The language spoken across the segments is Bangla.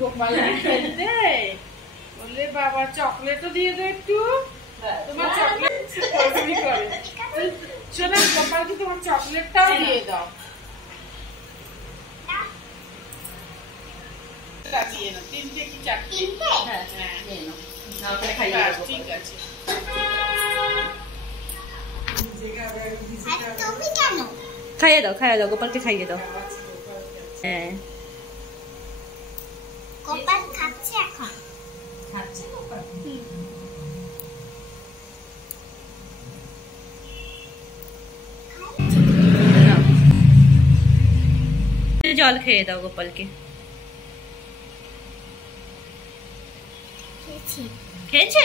গোপাল খেলতে বললে বাবা চকলেটও দিয়ে দাও একটু, তোমার চকলেট করে শোনা গোপালকে তোমার চকলেটটাও দিয়ে দাও। তিনটে কি চারটে? হ্যাঁ হ্যাঁ ঠিক আছে। খাইয়ে দাও গোপালকে খাইয়ে দাও। হ্যাঁ গোপাল খাচ্ছে এখন। খাচ্ছে গোপাল? জল খেয়ে দাও গোপালকে। খেয়েছে?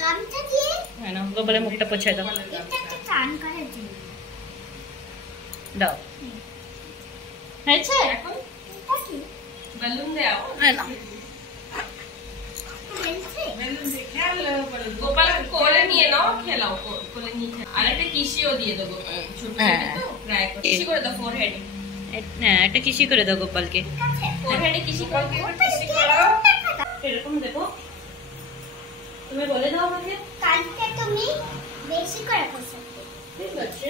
কামটা দিয়ে না গোপালের মুখটা পোছায় দাও। এটা একটা টান করে দিই দাও। হয়েছে? এখন এটা কি বেলুন দাও। না খেলছে? বেলুন দিয়ে খেলো বলে গোপাল কোলে নিয়ে নাও, খেলাও কোলে নিয়ে খেলাও। আর একটা কিসিও দিয়ে দাও গোপাল, ছোট তো ট্রাই করে কিসি করে দাও ফোরহেড। হ্যাঁ একটা কিসি করে দাও গোপালকে। ঠিক আছে ফোরহেডে কিসি করে দাও, কিসি করো। এরকম দেখো, তুমি বলে দাও আমাকে। কালকে তুমি বেশি করে করছো। ঠিক আছে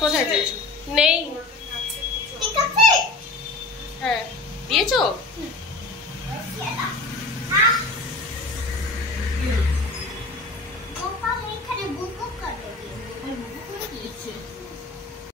কোথায় দিয়েছো? নেই। ঠিক আছে হ্যাঁ দিয়েছো?